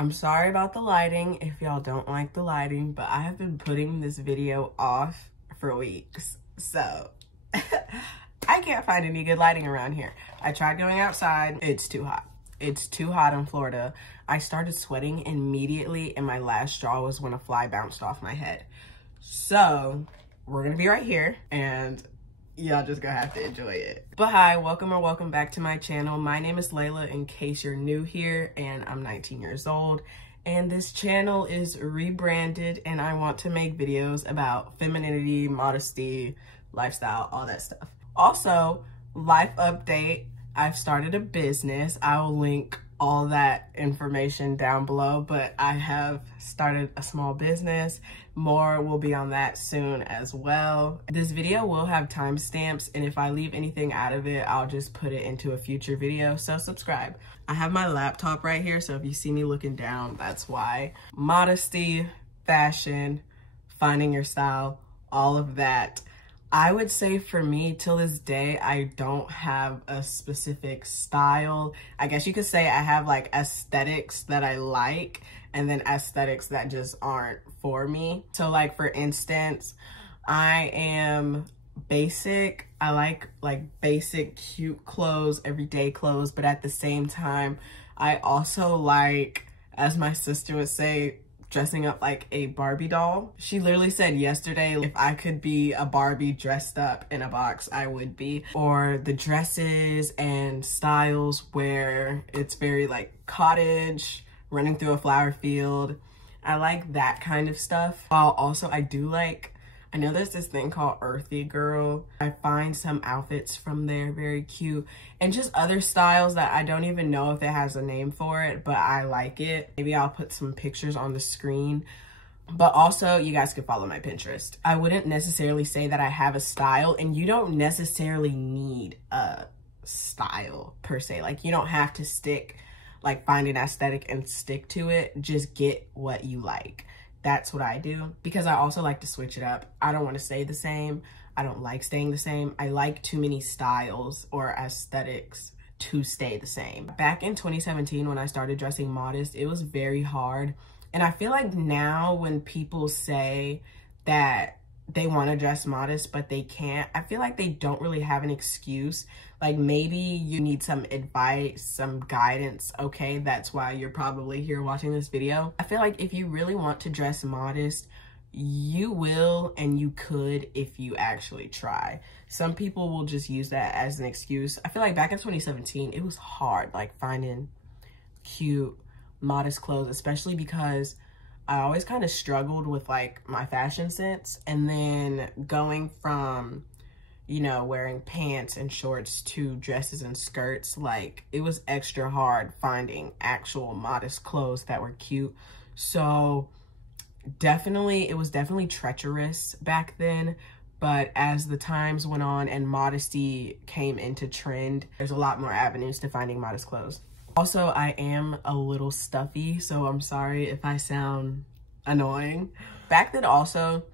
I'm sorry about the lighting if y'all don't like the lighting, but I have been putting this video off for weeks. So I can't find any good lighting around here. I tried going outside. It's too hot. It's too hot in Florida. I started sweating immediately and my last straw was when a fly bounced off my head. So we're gonna be right here and y'all just gonna have to enjoy it. But hi, welcome or welcome back to my channel. My name is Layla in case you're new here, and I'm 19 years old. And this channel is rebranded and I want to make videos about femininity, modesty, lifestyle, all that stuff. Also, life update, I've started a business. I will link all that information down below, but I have started a small business. More will be on that soon as well. This video will have timestamps, and if I leave anything out of it, I'll just put it into a future video, so subscribe. I have my laptop right here, so if you see me looking down, that's why. Modesty, fashion, finding your style, all of that. I would say for me, till this day, I don't have a specific style. I guess you could say I have like aesthetics that I like and then aesthetics that just aren't for me. So like for instance, I am basic. I like basic cute clothes, everyday clothes, but at the same time, I also like, as my sister would say, dressing up like a Barbie doll. She literally said yesterday, if I could be a Barbie dressed up in a box, I would be. Or the dresses and styles where it's very like cottage, running through a flower field. I like that kind of stuff. While also I do like, I know there's this thing called Earthy Girl. I find some outfits from there very cute, and just other styles that I don't even know if it has a name for it, but I like it. Maybe I'll put some pictures on the screen. But also, you guys can follow my Pinterest. I wouldn't necessarily say that I have a style, and you don't necessarily need a style per se. Like, you don't have to find an aesthetic and stick to it. Just get what you like. That's what I do, because I also like to switch it up. I don't want to stay the same. I don't like staying the same. I like too many styles or aesthetics to stay the same. Back in 2017, when I started dressing modest, it was very hard. And I feel like now when people say that they want to dress modest, but they can't, I feel like they don't really have an excuse. Like maybe you need some advice, some guidance. Okay, that's why you're probably here watching this video. I feel like if you really want to dress modest, you will and you could if you actually try. Some people will just use that as an excuse. I feel like back in 2017, it was hard, like finding cute, modest clothes, especially because I always kind of struggled with like my fashion sense, and then going from, you know, wearing pants and shorts to dresses and skirts, like it was extra hard finding actual modest clothes that were cute. So it was definitely treacherous back then. But as the times went on and modesty came into trend, there's a lot more avenues to finding modest clothes. Also, I am a little stuffy, so I'm sorry if I sound annoying. Back then also,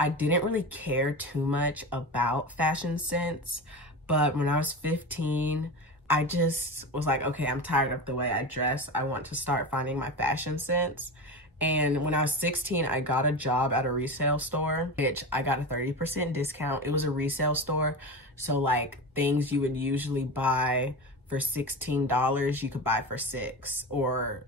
I didn't really care too much about fashion sense, but when I was 15, I just was like, okay, I'm tired of the way I dress. I want to start finding my fashion sense. And when I was 16, I got a job at a resale store, which I got a 30% discount. It was a resale store, so like things you would usually buy for $16, you could buy for $6 or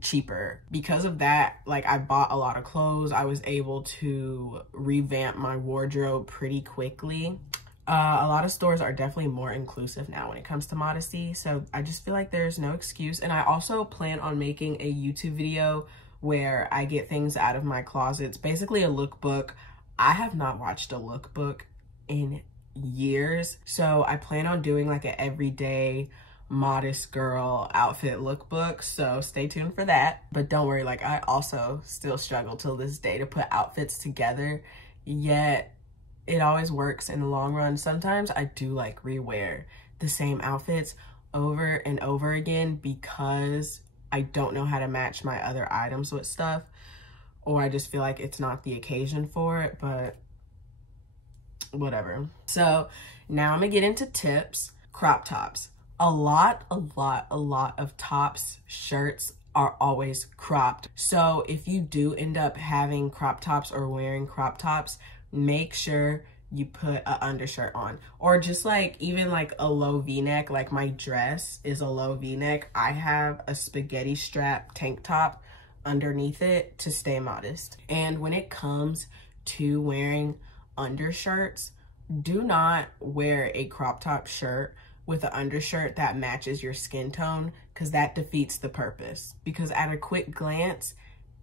cheaper. Because of that, like I bought a lot of clothes. I was able to revamp my wardrobe pretty quickly. A lot of stores are definitely more inclusive now when it comes to modesty, so I just feel like there's no excuse. And I also plan on making a YouTube video where I get things out of my closets, basically a lookbook. I have not watched a lookbook in years, so I plan on doing like an everyday modest girl outfit lookbook, so stay tuned for that. But don't worry, like I also still struggle till this day to put outfits together, yet it always works in the long run. Sometimes I do like rewear the same outfits over and over again because I don't know how to match my other items with stuff, or I just feel like it's not the occasion for it, but whatever. So now I'm gonna get into tips. Crop tops. A lot of tops, shirts are always cropped. So if you do end up having crop tops or wearing crop tops, make sure you put an undershirt on, or just like even like a low v-neck. Like my dress is a low v-neck. I have a spaghetti strap tank top underneath it to stay modest. And when it comes to wearing undershirts, do not wear a crop top shirt with an undershirt that matches your skin tone, because that defeats the purpose. Because at a quick glance,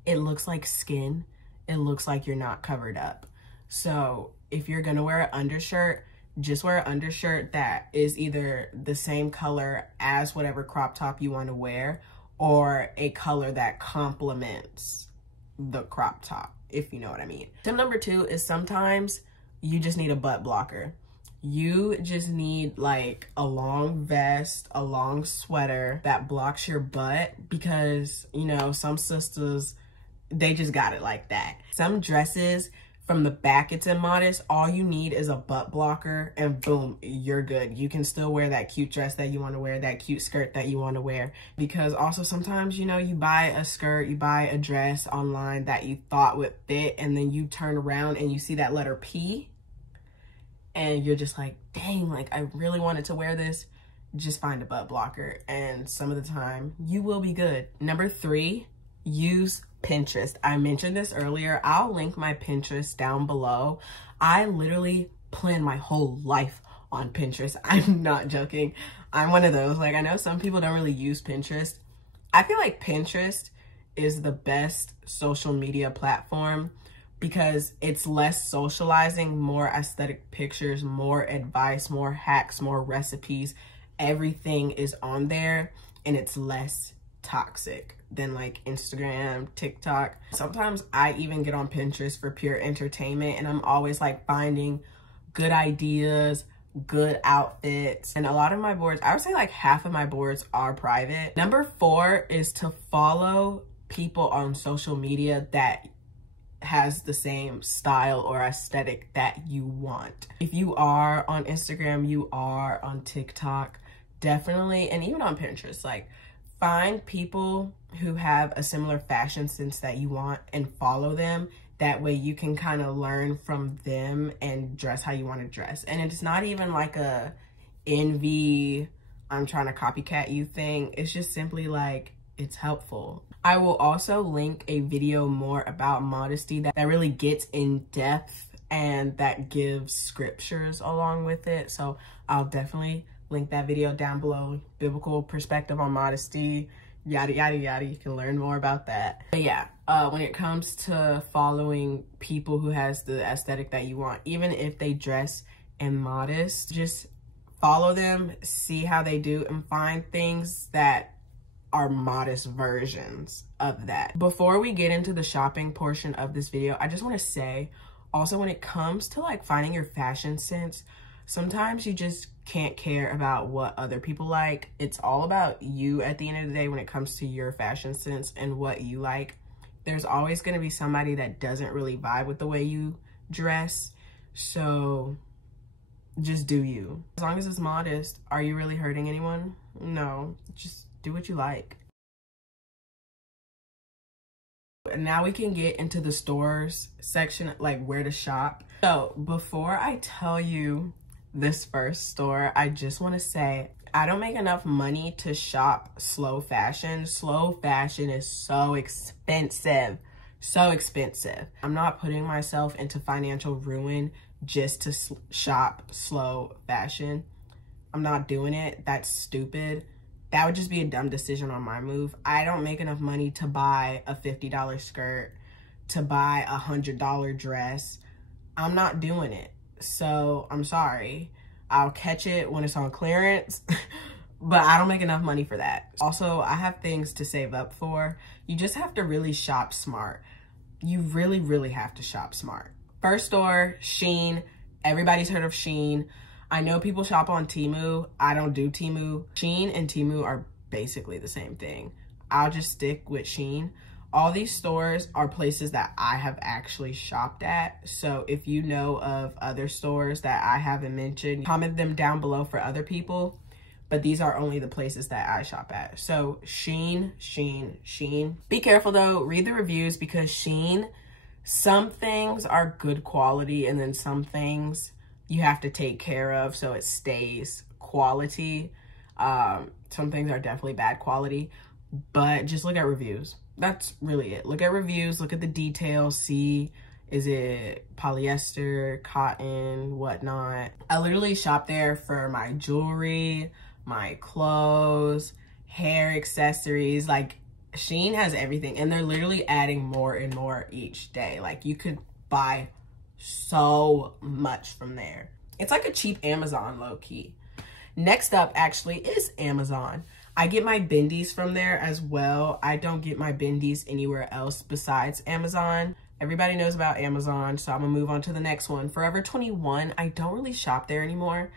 it looks like skin. It looks like you're not covered up. So if you're gonna wear an undershirt, just wear an undershirt that is either the same color as whatever crop top you want to wear, or a color that complements the crop top, if you know what I mean. Tip number 2 is sometimes you just need a butt blocker. You just need like a long vest, a long sweater that blocks your butt, because, you know, some sisters, they just got it like that. Some dresses, from the back it's immodest, all you need is a butt blocker and boom, you're good. You can still wear that cute dress that you want to wear, that cute skirt that you want to wear. Because also sometimes, you know, you buy a skirt, you buy a dress online that you thought would fit, and then you turn around and you see that letter P and you're just like, dang, like I really wanted to wear this. Just find a butt blocker and some of the time you will be good. Number 3, use Pinterest. I mentioned this earlier. I'll link my Pinterest down below. I literally plan my whole life on Pinterest. I'm not joking. I'm one of those. Like, I know some people don't really use Pinterest. I feel like Pinterest is the best social media platform because it's less socializing, more aesthetic pictures, more advice, more hacks, more recipes. Everything is on there and it's less toxic than like Instagram, TikTok. Sometimes I even get on Pinterest for pure entertainment and I'm always like finding good ideas, good outfits. And a lot of my boards, I would say like half of my boards are private. Number 4 is to follow people on social media that has the same style or aesthetic that you want. If you are on Instagram, you are on TikTok, definitely, and even on Pinterest, like find people who have a similar fashion sense that you want and follow them. That way you can kind of learn from them and dress how you want to dress. And it's not even like a envy, I'm trying to copycat you thing. It's just simply like, it's helpful. I will also link a video more about modesty that really gets in depth and that gives scriptures along with it. So I'll definitely link that video down below. Biblical perspective on modesty, yada, yada, yada. You can learn more about that. But yeah, when it comes to following people who has the aesthetic that you want, even if they dress immodest, just follow them, see how they do, and find things that are modest versions of that. Before we get into the shopping portion of this video, I just want to say, also when it comes to like finding your fashion sense, sometimes you just can't care about what other people like. It's all about you at the end of the day when it comes to your fashion sense and what you like. There's always going to be somebody that doesn't really vibe with the way you dress. So just do you. As long as it's modest, are you really hurting anyone? No, just do what you like. And now we can get into the stores section, like where to shop. So before I tell you this first store, I just want to say I don't make enough money to shop slow fashion. Slow fashion is so expensive, so expensive. I'm not putting myself into financial ruin just to shop slow fashion. I'm not doing it. That's stupid. That would just be a dumb decision on my move. I don't make enough money to buy a $50 skirt, to buy a $100 dress. I'm not doing it. So I'm sorry. I'll catch it when it's on clearance, but I don't make enough money for that. Also, I have things to save up for. You just have to really shop smart. You really, really have to shop smart. First store, Shein. Everybody's heard of Shein. I know people shop on Temu. I don't do Temu. Shein and Temu are basically the same thing. I'll just stick with Shein. All these stores are places that I have actually shopped at. So if you know of other stores that I haven't mentioned, comment them down below for other people. but these are only the places that I shop at. So Shein. Be careful though, read the reviews, because Shein, some things are good quality and then some things you have to take care of so it stays quality. Some things are definitely bad quality, but just look at reviews. That's really it. Look at reviews, look at the details, see, is it polyester, cotton, whatnot. I literally shop there for my jewelry, my clothes, hair accessories. Like, Shein has everything, and they're literally adding more and more each day. Like, you could buy so much from there. It's like a cheap Amazon, low-key. Next up actually is Amazon. I get my bendies from there as well. I don't get my bendies anywhere else besides Amazon. Everybody knows about Amazon, so I'm gonna move on to the next one. Forever 21, I don't really shop there anymore.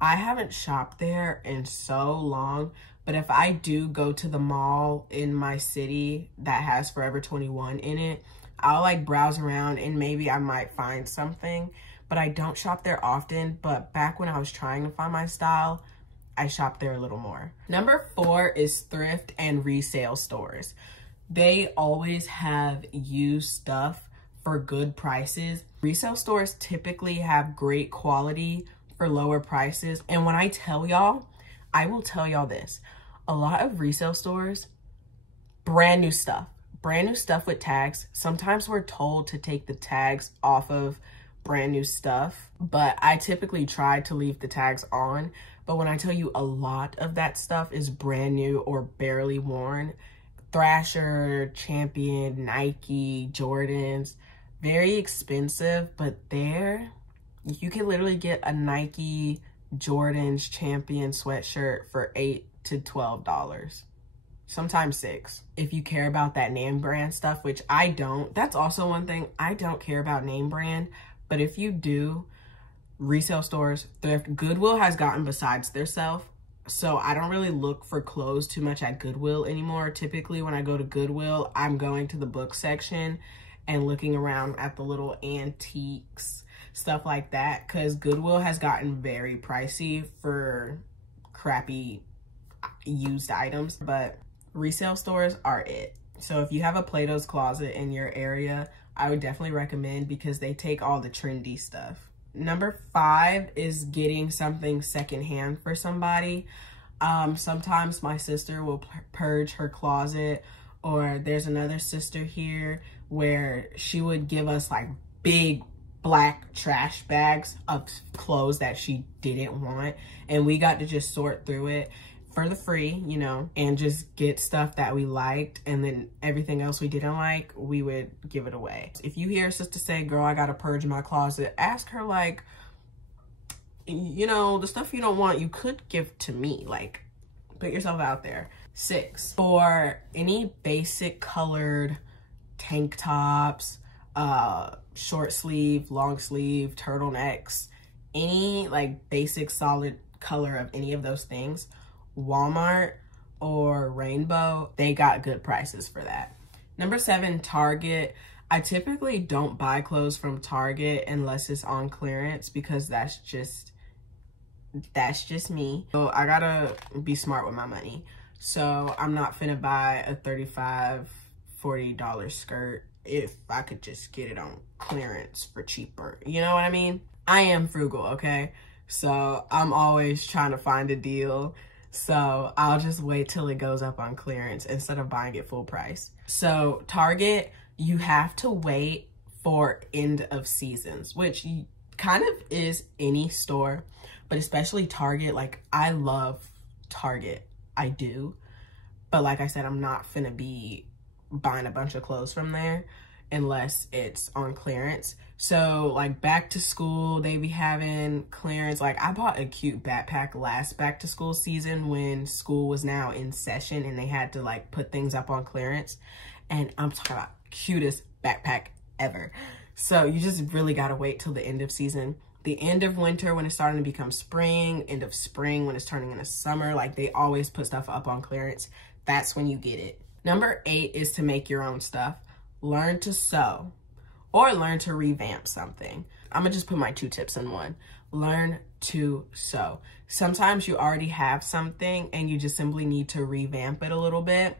I haven't shopped there in so long, but if I do go to the mall in my city that has Forever 21 in it, I'll like browse around and maybe I might find something, but I don't shop there often. But back when I was trying to find my style, I shopped there a little more. Number 4 is thrift and resale stores. They always have used stuff for good prices. Resale stores typically have great quality for lower prices. And when I tell y'all, I will tell y'all this, a lot of resale stores, brand new stuff with tags. Sometimes we're told to take the tags off of brand new stuff, but I typically try to leave the tags on. But when I tell you a lot of that stuff is brand new or barely worn, Thrasher, Champion, Nike, Jordans, very expensive, but there you can literally get a Nike, Jordans, Champion sweatshirt for $8 to $12. Sometimes $6. If you care about that name brand stuff, which I don't, that's also one thing, I don't care about name brand, but if you do, resale stores, thrift, Goodwill has gotten besides theirself, so I don't really look for clothes too much at Goodwill anymore. Typically when I go to Goodwill, I'm going to the book section and looking around at the little antiques, stuff like that, because Goodwill has gotten very pricey for crappy used items, but resale stores are it. So if you have a Plato's Closet in your area, I would definitely recommend, because they take all the trendy stuff. Number 5 is getting something secondhand for somebody. Sometimes my sister will purge her closet, or there's another sister here where she would give us like big black trash bags of clothes that she didn't want, and we got to just sort through it for the free, you know, and just get stuff that we liked, and then everything else we didn't like, we would give it away. If you hear a sister say, girl, I gotta purge my closet, ask her like, you know, the stuff you don't want, you could give to me. Like, put yourself out there. 6, for any basic colored tank tops, short sleeve, long sleeve, turtlenecks, any like basic solid color of any of those things, Walmart or Rainbow, they got good prices for that. Number 7, Target. I typically don't buy clothes from Target unless it's on clearance, because that's just me. So I gotta be smart with my money. So I'm not finna buy a $35, $40 skirt if I could just get it on clearance for cheaper. You know what I mean? I am frugal, okay? So I'm always trying to find a deal. So I'll just wait till it goes up on clearance instead of buying it full price. So Target, you have to wait for end of seasons, which kind of is any store, but especially Target. Like, I love Target, I do. But like I said, I'm not finna be buying a bunch of clothes from there unless it's on clearance. So like back to school, they be having clearance. Like, I bought a cute backpack last back to school season when school was now in session and they had to like put things up on clearance. And I'm talking about cutest backpack ever. So you just really gotta wait till the end of season. The end of winter when it's starting to become spring, end of spring when it's turning into summer, like they always put stuff up on clearance. That's when you get it. Number 8 is to make your own stuff. Learn to sew. or learn to revamp something. I'm gonna just put my 2 tips in one. Learn to sew. Sometimes you already have something and you just simply need to revamp it a little bit.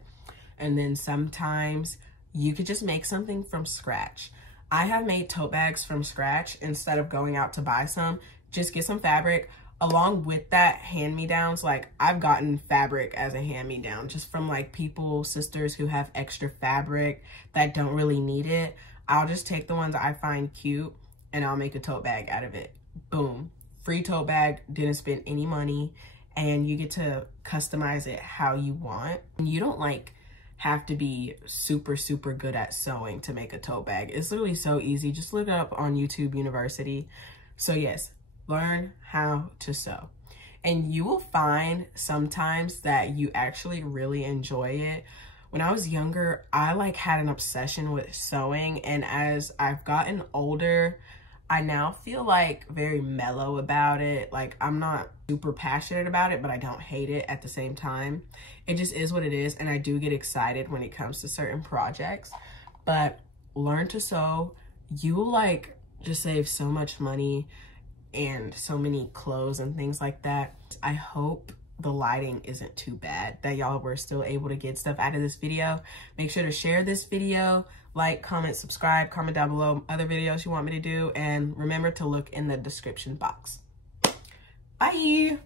And then sometimes you could just make something from scratch. I have made tote bags from scratch instead of going out to buy some. Just get some fabric. Along with that, hand-me-downs, like I've gotten fabric as a hand-me-down just from like people, sisters who have extra fabric that don't really need it. I'll just take the ones I find cute and I'll make a tote bag out of it. Boom. Free tote bag, didn't spend any money, and you get to customize it how you want. You don't like have to be super, super good at sewing to make a tote bag. It's literally so easy. Just look it up on YouTube University. So yes, learn how to sew. And you will find sometimes that you actually really enjoy it. When I was younger, I like had an obsession with sewing, and as I've gotten older, I now feel like very mellow about it. Like I'm not super passionate about it, but I don't hate it at the same time. It just is what it is, and I do get excited when it comes to certain projects. But learn to sew. You will like just save so much money and so many clothes and things like that. I hope the lighting isn't too bad, that y'all were still able to get stuff out of this video. Make sure to share this video, like, comment, subscribe, comment down below other videos you want me to do, and remember to look in the description box. Bye.